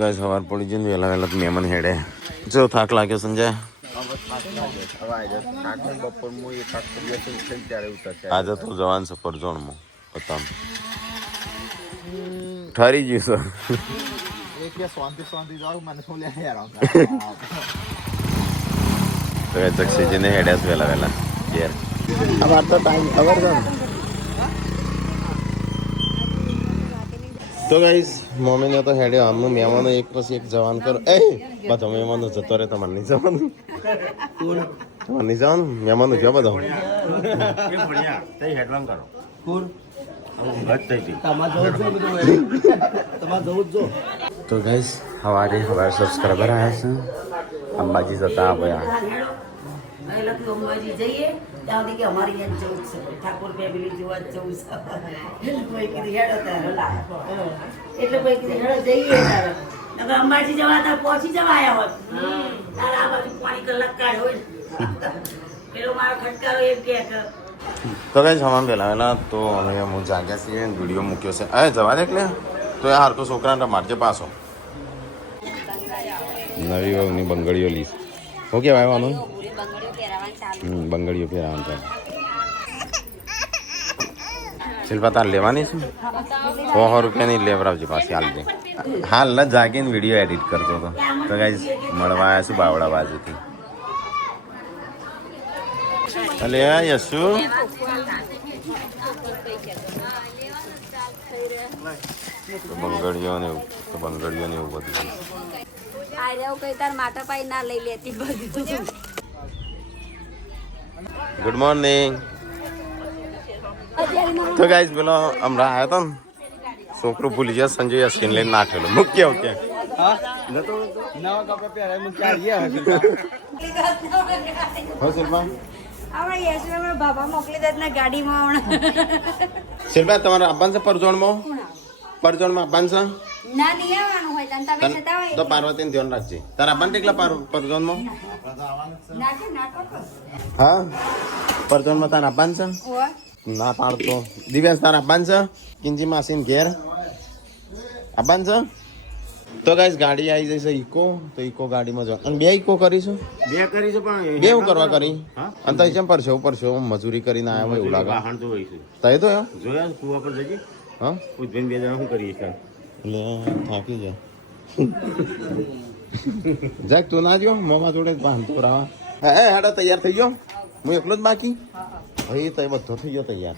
Guys સવાર પડી જઈને વહેલા વહેલા મહેમાન હેડે જો થાક લાગ્યો સંજય આજે તો જવાન છે પરજોણમાં પતામ ઠરી ગયું છે જક્ષીજીને હેડ્યા વહેલા વહેલા ઘેર આ તો ટાઈમ ખબર છે તો ગાઈસ મમ્મીને તો હેડ્યો આમનું મહેમાનો એક પછી એક જવાન કરો એ બધો મહેમાનો જતો રહે તમારે નહીં જવાનું તમારે નહીં જવાનું મહેમાનો જો બધો તો ગાઈસ સવારે સબસ્ક્રાઈબર આવ્યા છે અંબાજી જતા આવ્યા અંબાજી જઈએ ત્યાં સુધી કે અમારી યાદ જવું છે ઠાકોર ફેમિલી જોવા જવું છે કોઈ કીધું હેડો એટલે કોઈ કીધું હેડો જઈએ નકર અંબાજી જવા તો પહોંચી જવાયા હોત તારે આ બાજુ પાણી કલાક કાઢ હોય પેલો મારો ખટકારો એમ કે તો કઈ જવાનું પહેલા વહેલા તો હવે હું જાગ્યા છીએ વિડીયો મૂક્યો છે એ જવા દે એટલે તો એ હારતો છોકરાને મારજે પાછો નવી વહુની બંગડીઓ લીસ શું કહેવાય આવવાનું બંગડીઓ પહેરાવાનું ચાલે શિલ્પા તાર લેવાની છે 100 રૂપિયાની લેવરાવજે પાછી હાલ દે હાલ ન જાગીને વિડીયો એડિટ કરતો હતો તો ગાઈસ મળવા આવ્યા છું બાવડા બાજુથી અલે યશુ બંગડીઓ ને એવું બધું ગુડ મોર્નિંગ તો ગાઈસ બોલો હમણાં આવ્યો તો ને છોકરું ભૂલી જાય સંજય સ્કીન લઈને નાખેલો મુખ્ય ઓકે શિલ્પા તમારે આપવાનું છે પરજોણમાં આપવાનું છે તો પાર્વતીને ધ્યાન રાખજે તારા આપવાનું કેટલા પરજોણમાં હા પરજોણમાં તારા આપવાનું છે ના પાડતો દિવ્યાંશ તારા આપવાનું છે કિંજી માસીને ઘેર આપવાનું છે તો ગાઈસ ગાડી આવી જશે ઇકો તો ઇકો ગાડીમાં જવા અને બે ઇકો કરીશું પણ બે હું કરવા કરી અને તઈ જેમ પરસો મજૂરી કરીને આવ્યા હોય એવું લાગે તઈ તો જોયા કુવા પર જજે હા બે જણા શું કરીએ એટલે થાકી જાય જાક તું ના જો મોમાં જોડે બાંધતો રહા હે હાડા તૈયાર થઈ ગયો હું એકલો જ બાકી ભાઈ તઈ બધો થઈ ગયો તૈયાર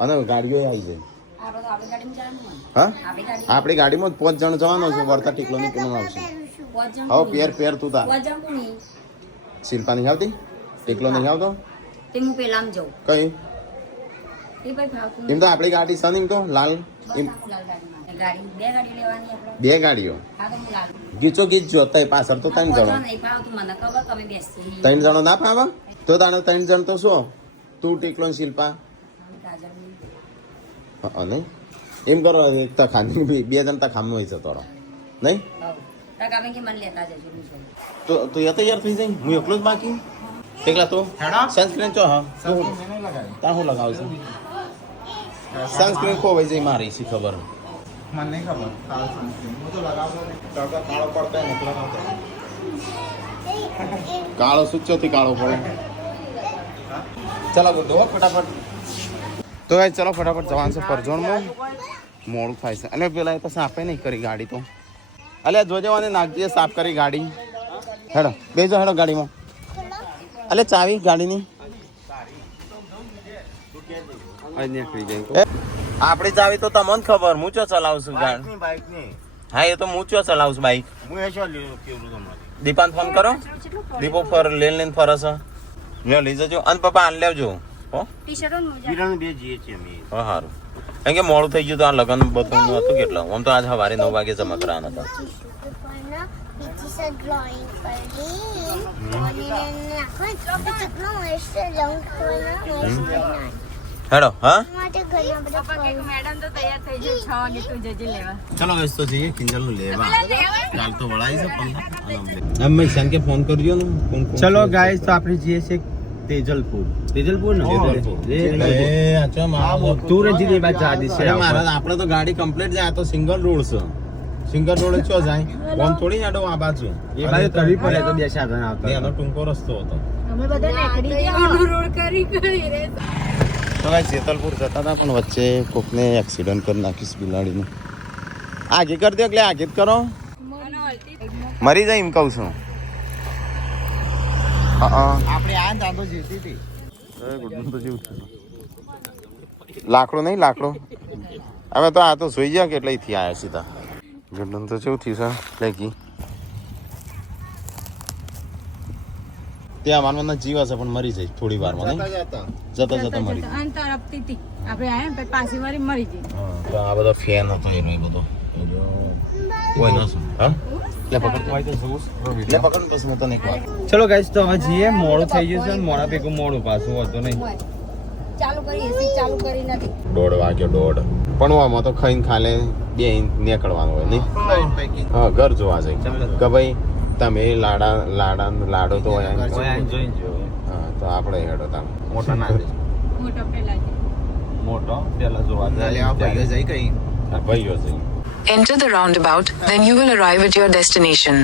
અને ગાડીઓ આવી જાય હા આપણી ગાડીમાં 5 જણ જવાનો છે વર્તા ટીકલો ની પૂનમ આવશે હવે પેર તું તાર શિલ્પા નહીં આવતી ટીકલો નહીં આવતો કઈ એમ તો આપણી ગાડી છે ને એમ તો લાલ બે ગાડીઓ ગીચો ગીચ જોતા પાછળ તો 3 જણો 3 જણો ના ફાવે તો તાણે 3 જણ તો શું તું ટીકલો શિલ્પા અને એમ કરો ખાની 2 જણ તા ખામી હોય છે તારો નહીં તો તૈયાર થઈ જાય હું એકલો જ બાકી એકલા તો સનસ્ક્રીન ચો હા તા હું લગાવશે સનસ્ક્રીન ખોવાઈ જાય મારી સી ખબર મને નહીં ખબર કાળો સુચ્ચોથી કાળો પડે ચાલો ગુડ્ડો ફટાફટ તો ભાઈ ચલો ફટાફટ જવાનું છે પરજોણમાં મોડું થાય છે અને પેલા એ તો સાફે નહીં કરી ગાડી તો અલે જોજે અને નાખજે સાફ કરી ગાડી હેડો બેજો હેડો ગાડીમાં અલે ચાવી ગાડીની આપડી ચાવી તો તમને ખબર હું ચો ચલાવશું ગાડી હા એ તો હું ચો ચલાવશું બાઈક દીપાને ફોન કરો દીપો ફર લઈને ફરસ લઈ જજો અને પપ્પા આન લેવજો સારું કેમ કે મોડું થઈ ગયું તો આ લગ્ન બધું હતું કેટલા આમ તો આજ સવારે 9 વાગે જમા કરવાના હતા હેડો હા ચલો તો જઈએ કિંજલ નું લેવા કાલ તો વળાઈ છે પણ અમે શાન કે ફોન કરજો ને ચલો ગાઈસ તો આપણે જઈએ છે તેજલપુર ને આપણે તો ગાડી કમ્પ્લીટ જાય તો સિંગલ રોડ છે સિંગર જોડે ચો જાય કોમ થોડી આડો આ બાજુ એ બાજુ તવી પડે તો બે સાધન ને આવતા એનો ટૂંકો રસ્તો હતો અમે બધા નીકળી ગયા રોડ કરી ગઈ રે તો ભાઈ જેતલપુર જતા હતા પણ વચ્ચે કોકને એક્સિડન્ટ કરી નાખીશ બિલાડીને આગે કરી દો એટલે આગે જ કરો મરી જાય એમ કહું છું આપણે આ દાદો જીતી હતી લાકડો નહીં લાકડો હવે તો આ તો જોઈ ગયા કે એટલે અહીંથી આવ્યા સીધા ગરદન તો કેવું થયું છે લેગી ત્યાં માનવાના જીવ હશે પણ મરી જાય થોડી વારમાં નહીં જતા જતા મરી જાય અંતર આપતી હતી આપણે આયા ને પાછી વારી મરી ગઈ તો આ બધો ફેન હતો એનો એ બધો કોઈ ન શું હા લે પકડ લે પકડ પછી મેં તને એક વાત ચલો ગાઈસ તો હવે જઈએ મોડું થઈ ગયું છે અને મોડા ભેગું મોડું પાછું હતું નહીં ચાલુ કરી એસી ચાલુ કરી નથી 1:30 વાગ્યો 1:30 પણ આમાં તો ખાઈને ખાલે 2 ઇંચ નીકળવાનું હોય નહીં હા ઘર જોવા જાય કે ભાઈ તમે લાડો તો હોય જોઈને જો હા તો આપણે હેડો તાર મોટા ના મોટો પેલા મોટો પેલા જોવા જાય ભાઈઓ જાય કઈ હા ભાઈઓ જઈ Enter the roundabout, then you will arrive at your destination.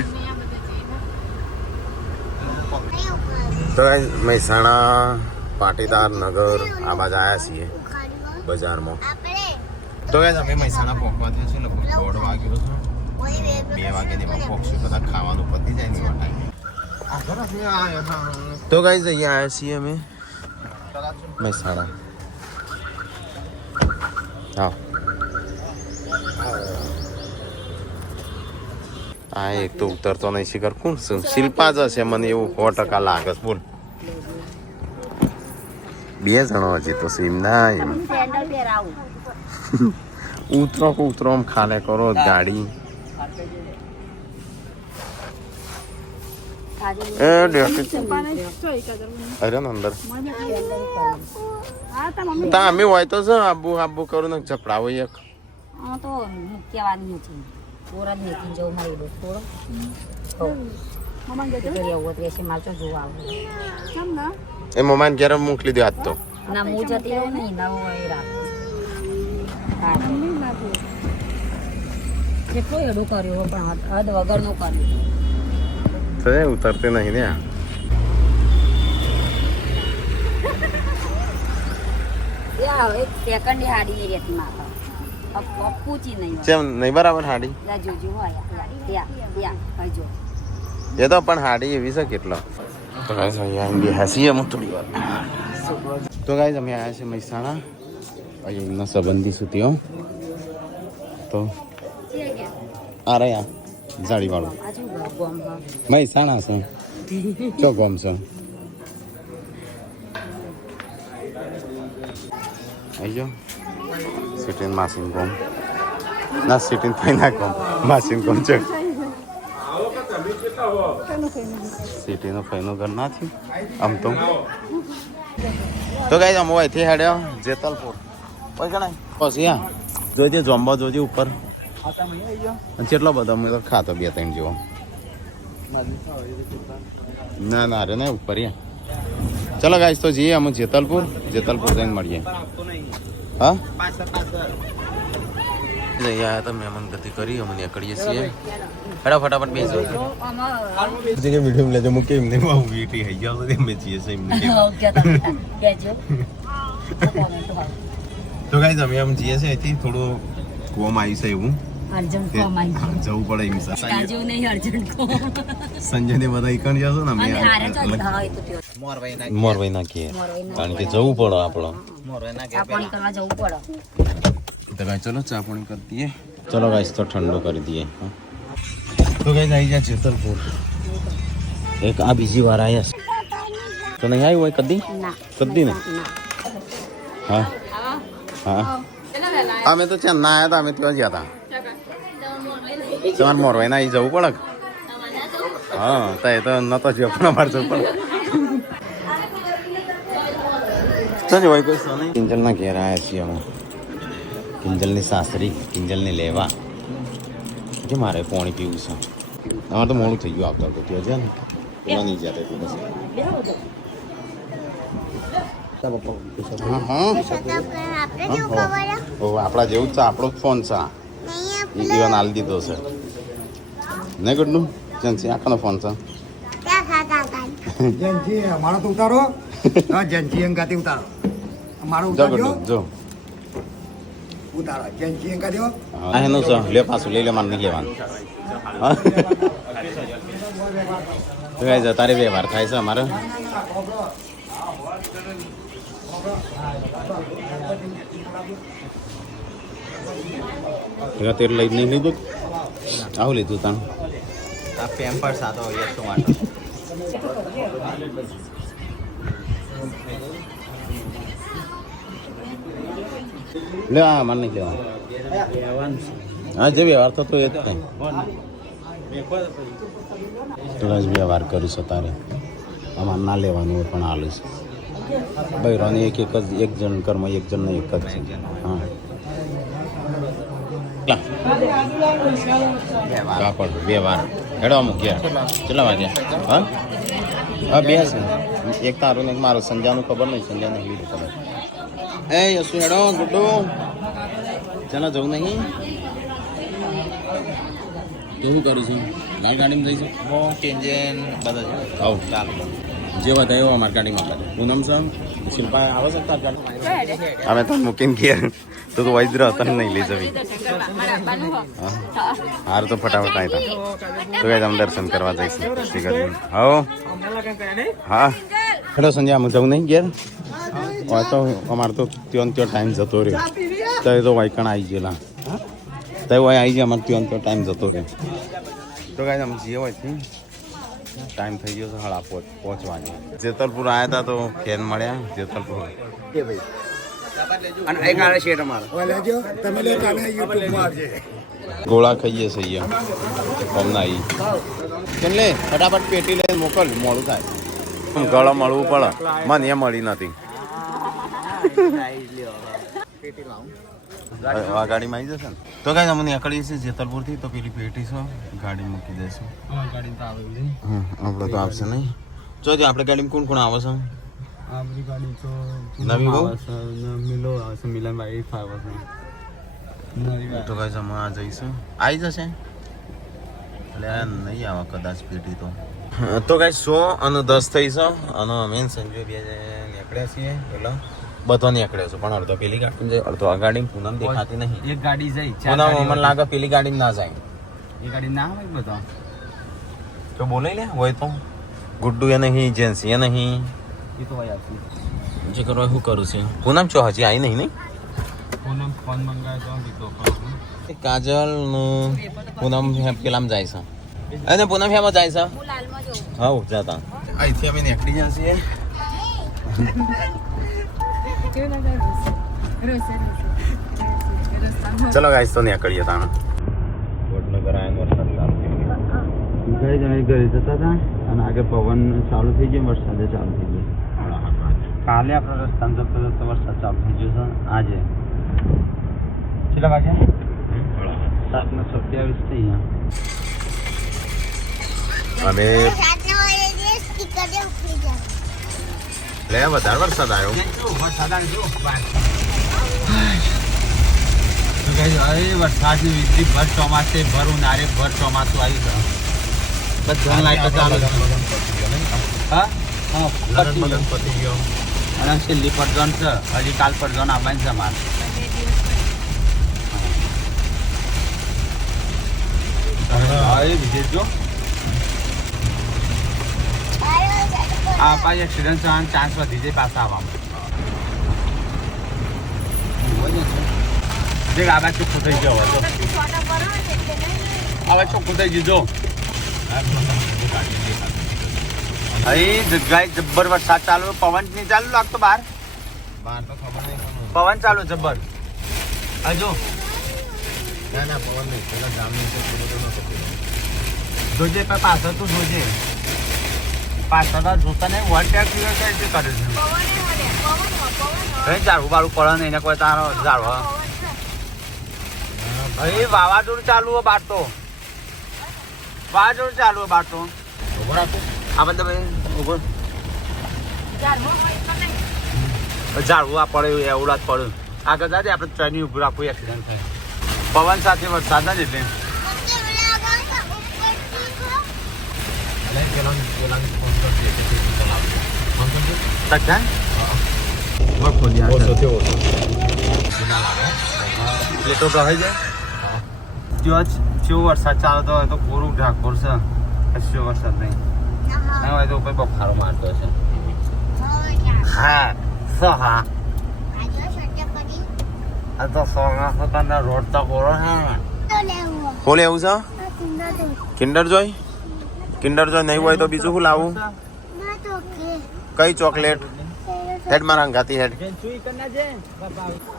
તો મહેસાણા પાટીદાર નગર આ બાજુ આવ્યા છીએ બજારમાં તો અમે મહેસાણા પહોંચવા થયા છે લગભગ 1:30 વાગ્યો છે 2 વાગ્યાની એમાં પહોંચશું બધા ખાવાનું પતી જાય ને એવા ટાઈમ તો ગાઈઝ અહીંયા આવ્યા છીએ અમે મહેસાણા હા આ એક તો ઉતરતો નહીં શિખર કોણ શું શિલ્પા જ હશે મને એવું 100% લાગે છે બોલ 2 જણો હજી તો સીમ ના એમ સેન્ડલ પહેરાવું ઉતરો આમ ખાલે કરો ગાડી એ ડેટી અરે ને અંદર તા અમે હોય તો છે આબુ કરું ને ચપડાવો એક હા તો કહેવાની નથી થોડા નીકળી જવું મારી દો થોડો મમ્મા ગયો એવું હતું એસી મારતો જોવા આવું એ મમાન ઘેર મોકલી દો આજ તો ના હું જતી રહું નહીં ના હોય રાખ કેટલો એડું કર્યું પણ હદ વગરનું કર્યું તો ઉતરતે નહીં ને એક સેકન્ડ હાડી નહીં રહેતી માતા પૂછી નહીં કેમ નહીં બરાબર હાડી જોજો હોય ત્યાં હજો એ તો પણ હાડી એવી છે કેટલો તો ગાઈસ અહીંયા એમ બેસી અમે થોડી વાર તો ગાઈસ અમે આવ્યા છે મહેસાણા અહીંયા એમના સંબંધી સુતીઓ તો આ રહ્યા જાળીવાળું મહેસાણા છે ચો ગોમ છે આયો સિટીન માસીન ગોમ ના સિટીન ફાઈના ગોમ માસીન ગોમ છે સિટીનો ફાઈનો ઘર ના થયું આમ તો ગાઈસ અમે અહીંથી હેડ્યો જેતલપુર પછી હા જોજે જોંબા જોજે ઉપર અને કેટલો બધો મેં તો ખાતો 2-3 જેવો ના અરે ને ઉપર યા ચલો ગાઈસ તો જઈએ અમે જેતલપુર જઈને મળીએ હા અહીંયા તો મહેમાન ગતિ કરી અમે નીકળીએ છીએ ફટાફટ બેસો જે વિડિયો લેજો મુકે એમને બહુ વીટી થઈ જાવ તો અમે છીએ એમને તો ગાઈસ અમે જઈએ છીએ અહીંથી થોડું કોમ આવી છે એવું અર્જન્ટ કોમ આવી જવું પડે એમ કાજુ નહીં અર્જન્ટ કોમ સંજય ને બધા ઈકણ જશો ને અમે મોરવાઈ નાખીએ કારણ કે જવું પડે આપણો પાણી કરવા જવું પડે તો ગાઈસ ચલો ચા પાણી કરી દઈએ ચલો ગાઈસ તો ઠંડો કરી દઈએ તો ગાઈસ આવી જાય જેતલપુર એક આ બીજી વાર આવ્યા છે તો નહીં આવ્યું હોય કદી ને હા અમે તો ત્યાં ના આવ્યા હતા અમે ત્યાં ગયા હતા તમારે મોરવાઈ ના જવું પડે હા તો એ તો નતો જ પણ અમારે જવું પડે ચાલો હોય કોઈ કિંજલના ઘેર આવ્યા છીએ અમે કિંજલની સાસરી કિંજલને લેવા કે મારે પાણી પીવું છે અમારે તો મોડું થઈ ગયું આવતા તો ત્યાં છે ને પેલા નહીં જતા તું બસ આપણા જેવું જ છે આપણો જ ફોન છે ઈવન હાલ દીધો છે નહીં ગુડનું જેન્સી આખાનો ફોન છે જયંતિ અમારો તો ઉતારો હા જયંતિ અંગાથી ઉતારો અમારો જો ઉતાર્યો ગુડનું જો ઉતારો જયંતિ અંગાથી હા એનું છે લે પાછું લઈ લે મારે નહીં લેવાનું હા તો ગાઈઝ તારે વ્યવહાર થાય છે અમારે તેલ લઈ નહીં લીધું આવું લીધું તાણ આ પેમ્પર્સ આ તો યસો માટે લે આ મારે નહીં લેવાનું હા જે વ્યવહાર થતો એ જ થાય થોડા જ વ્યવહાર કરીશું તારે આમાં ના લેવાનું હોય પણ હાલ છે બૈરાની એક જણ કર્મ એક જણ એક જ છે હા કાપડ વ્યવહાર હેડો અમુક ગયા કેટલા વાગ્યા હા હા બે છે એક તારું ને એક મારું સંજાનું ખબર નહીં સંજાને લીધું ખબર એ યશુ હેડો ગુડ્ડુ ચાલો જવું નહીં કેવું કરીશું લાલ ગાડીમાં જઈશું ચેન્જન બધા આવ ચાલો જેવા થયો અમારી ગાડીમાં કરે પૂનમ છે શિલ્પા આવે છે તાર ગાડી અમે તો મૂકીને ઘેર તો વૈદ્ર હતા નહીં લઈ જવી હાર તો ફટાફટ આવ્યા તો કઈ તમે દર્શન કરવા જઈશું શ્રી કૃષ્ણ હા હા હેલો સંજય અમે જવું નહીં ઘેર હોય તો અમારે તો ત્યો ટાઈમ જતો રહ્યો તો એ તો વાયકણ આવી ગયેલા તો હોય આવી ગયા અમારે ત્યો ટાઈમ જતો રહ્યો તો કાંઈ અમે જઈએ હોય ટાઈમ થઈ ગયો છે 5:30 વાગે જેતલપુર આવ્યા હતા તો ફેન મળ્યા જેતલપુર અને એક આલે છે તમારો હવે લેજો તમે લે કાને યુટ્યુબમાં આવજે ગોળા ખાઈએ છીએ અમને આવી કેમ લે ફટાફટ પેટી લઈને મોકલ મોડું થાય ગળા મળવું પડે મને એ મળી નથી આ ગાડીમાં આવી જશે ને તો કઈ અમને નીકળીએ છીએ જેતલપુરથી તો પેલી પેટી છે ગાડી મૂકી દઈશું આપણે તો આવશે નહીં જો આપણે ગાડીમાં કોણ કોણ આવે છે આપણી ગાડી તો નવી બહુ મિલો આવશે મિલન ભાઈ 5 આવશે તો કઈ અમે આ જઈશું આવી જશે એટલે નહીં આવે કદાચ પેટી તો કઈ 100 અને 10 થઈ છે અને મેન સંજય બે નીકળ્યા છીએ એટલે બધો નીકળ્યો છે પણ અડધો પેલી ગાડી જાય અડધો આ ગાડી પૂનમ દેખાતી નહીં એક ગાડી જાય પૂનમ મને લાગે પેલી ગાડી ના જાય એ ગાડી ના આવે બધા તો બોલાઈ લે હોય તો ગુડ્ડુ એ નહીં જેન્સી એ નહીં એ તો હોય આપી જે કરવા શું કરું છે પૂનમ ચો હજી આવી નહીં પૂનમ ફોન મંગાવ્યો તો દીધો પણ કાજલ નું પૂનમ પેલામાં જાય છે અને પૂનમ હેમાં જાય છે હા જતા અહીંથી અમે નીકળી ગયા છીએ ચલો ગાઈસ તો નીકળીએ તાણ વડનગર આવીને વરસાદ ચાલુ થઈ ગયો ઘરે જતા હતા અને આગળ પવન ચાલુ થઈ ગયો વરસાદે ચાલુ થઈ ગયો કાલે આપણે રસ્તામાં જતો જતો વરસાદ ચાલુ થઈ ગયો છે આજે કેટલા વાગ્યા 7:27 થઈ ગયા અને લે વધારે વરસાદ આવ્યો વરસાદની વીજળી ભર ચોમાસે ભર ઉનાળે ભર ચોમાસું આવી ગયું બધા લાઈટો ચાલુ હા પતી ગયો અને છેલ્લી પડઝોન છે હજી કાલ પડઝોન આવવાની છે અમારે વિજય જો આ પાછી એક્સિડન્ટ થવાનો ચાન્સ વધી જાય પાછા આવવામાં દેખ આ બાજુ ચોખ્ખું થઈ ગયો હતો હવે ચોખ્ખું થઈ ગયું જો અહીં જગ્યાએ જબ્બર વરસાદ ચાલુ પવન નહીં ચાલુ લાગતો બહાર તો ખબર નહીં પવન ચાલુ જબ્બર હજુ ના પવન નહીં પેલા ગામની છે જોજે પાછળ તું જોજે પાછળ જોતા નહીં વન ટેક કરે છે કઈ ઝાડવું બાળું પડે નહીં એને કોઈ તારો ઝાડવા અહીં વાવાઝોડું ચાલુ હોય બાટો વાવાઝોડું ચાલુ હોય બાટો ઉભો રાખો આ બધા ભાઈ ઉભો ઝાડવું આ પડે એવડા જ પડ્યું આગળ દાદા આપણે ટ્રેન ઉભું રાખવું એક્સિડન્ટ થાય પવન સાથે વરસાદ જ એટલે પ્લેટો ગહાઈ જાય ત્યાં જ જો વરસાદ ચાલતો હોય તો પૂરું ઢાકોર છે, કશો વરસાદ નહીં ના હોય તો ઉપર બફારો મારતો છે. હા હા આ તો સોના પોતાના રોડ તો બોરો છે ને. શું લેવું છે? કિન્ડર જોય? કિન્ડર જોય નહીં હોય તો બીજું શું લાવું? કઈ ચોકલેટ? હેડ મારા અંગાતી હેડ.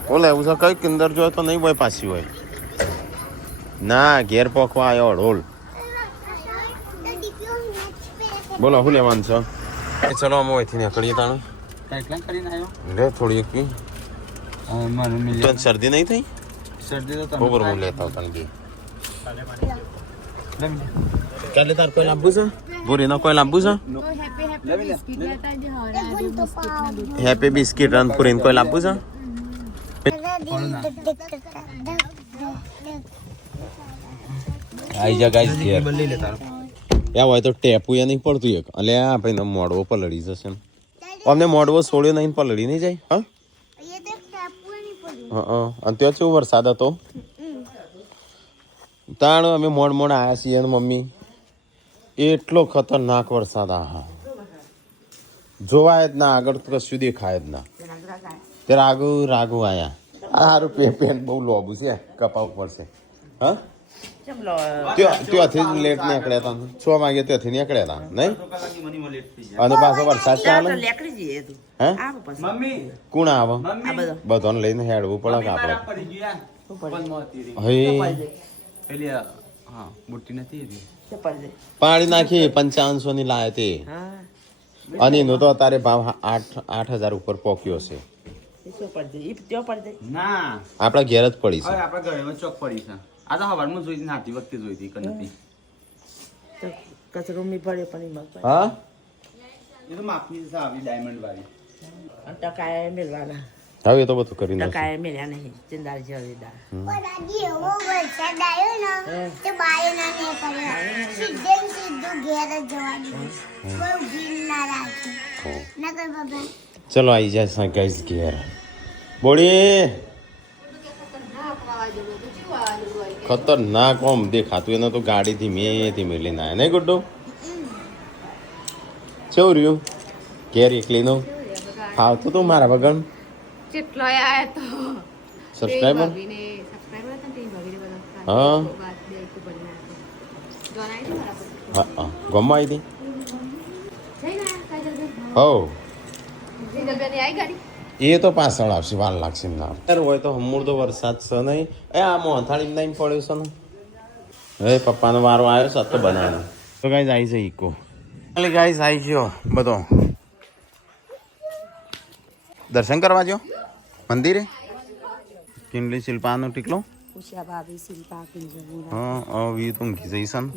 શું લેવું છે? કઈ કિન્ડર જોય તો નહીં હોય પાછી હોય ના ઘેર પોખવા આવ્યો ઢોલ. બોલો શું લેવાનું છે? ચલો અમે અહીંથી નીકળીએ તાણે. કેટલા કરીને આવ્યો લે થોડી એક મારું મિલ તને શરદી નહીં થઈ? શરદી તો બરોબર હું લેતા તને બી. કાલે તાર કોઈ લાંબુ છે? ભૂરીનો કોઈ લાંબુ છે? હેપી બિસ્કિટ અને પૂરીને કોઈ લાંબુ છે? આઈ જા ગાઈસ ઘેર. યા હોય તો ટેપુ એ નહીં પડતું એક. અલે આ ભાઈ મોડવો પલળી જશે ને. અમને મોડવો છોડ્યો નહીં પલળી નહીં જાય? હા હા. અને ત્યાં શું વરસાદ હતો? તાણ અમે મોડ આવ્યા છીએ ને મમ્મી. એટલો ખતરનાક વરસાદ. હા જોવાય જ ના, આગળ કશું દેખાય જ ના. તે રાગુ આયા. આ સારું પેન્ટ બહુ લોબું છે, કપાવ પડશે. હા ત્યાંથી જ લેટ નીકળ્યા હતા. 6 વાગે ત્યાંથી નીકળ્યા હતા નહીં? અને પાછો વરસાદ ચાલે. હે કોણ આવે? બધાને લઈને હેડવું પડે કે આપણે? પાણી નાખી 5500 ની લાય તે. અને એનો તો અત્યારે ભાવ 8,000 ઉપર પોક્યો છે. ના આપણા ઘેર જ પડી છે. આપણા ઘરે ચોક પડી છે. આ તો હવારમાં જોઈ હતી, નાતી વખતે જોઈ હતી કે નથી. કચરો મી પડે પણ હા એ તો માપની છે આવી ડાયમંડ વાળી. ટકાએ મેળવાના. હવે એ તો બધું કરી નાખ્યું. ટકાએ મેળ્યા નહીં ચિંદાર જવેદાર. ચલો આવી જાય ગાઈસ ઘેર. બોડી ખતરનાક આમ દેખાતું એને તો ગાડી ધીમે ધીમે લઈને આવ્યા નહીં ગુડ્ડો? કેવું રહ્યું ઘેર એકલીનું? ફાવતું તું મારા વગર? સબસ્ક્રાઈબર હા હા ગમવા આવી હતી? હો એ તો પાછળ આવશે, વાર લાગશે ના હોય તો હમૂળ તો વરસાદ છે નહીં. એ આ મોથાળી નહીં પડ્યું છે ને. હવે પપ્પાનો વારો આવ્યો છે તો બનાવ્યો. તો ગાઈઝ આવી છે ઈકો. એટલે ગાઈઝ આવી ગયો બધો. દર્શન કરવા જો મંદિરે કિંડલી શિલ્પાનો ટીકલો. હા વી તો ઊંઘી જઈશ ને.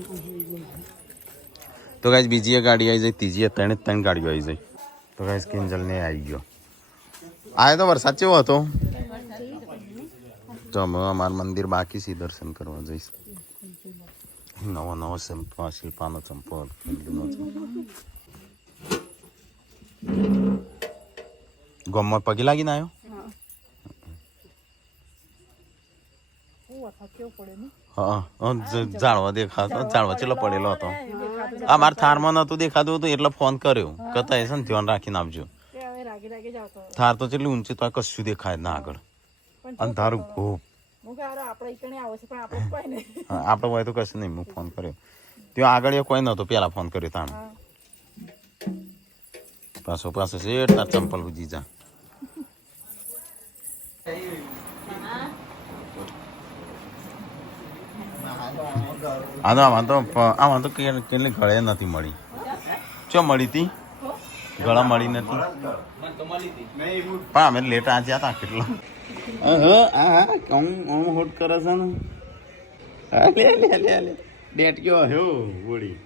તો ગાઈઝ બીજી ગાડી આવી જાય, ત્રીજી ત્રણ ગાડીઓ આવી જાય. તો ગાઈઝ કિંજલને આવી ગયો. આયો તો વરસાદ કેવો હતો? તો અમારું મંદિર બાકી છે, દર્શન કરવા જઈશ. નવો શિલ્પાનો ચંપલ. ગમમાં પગે લાગીને આવ્યો? હા જાળવા દેખાતો, જાળવા ચેલો પડેલો હતો. આ મારા થારમાં નતું દેખાતું હતું એટલે ફોન કર્યો કે છે ને ધ્યાન રાખીને આવજો. થાર તો ચેટલી ઊંચી તો કશું દેખાય ના આગળ. અને તારું ખૂબ આપણે હોય તો કશું નહીં. હું ફોન કર્યો ત્યાં આગળ એ કોઈ નતો, પેલા ફોન કર્યો તાણે. પાછો છે તાર ચંપલ ઉજી જા. આમાં તો કેટલી ગળે નથી મળી. ચો મળી હતી? ગળા મળી નથી પણ અમે લેટ આ જ્યાં હતા કેટલો. હોટ કરે છે ને. ડેટ કયો હ્યો બોડી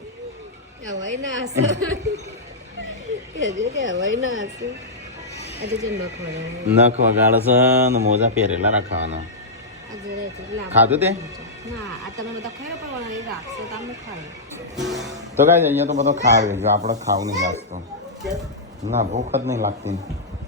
નખ વગાડે છે ને મોજા પહેરેલા રાખવાના. ખાધું તે તો તો કાંઈ અહીંયા તો બધો ખાવે જો આપણે ખાવું નહીં લાગતું ના ભૂખ જ નહીં લાગતી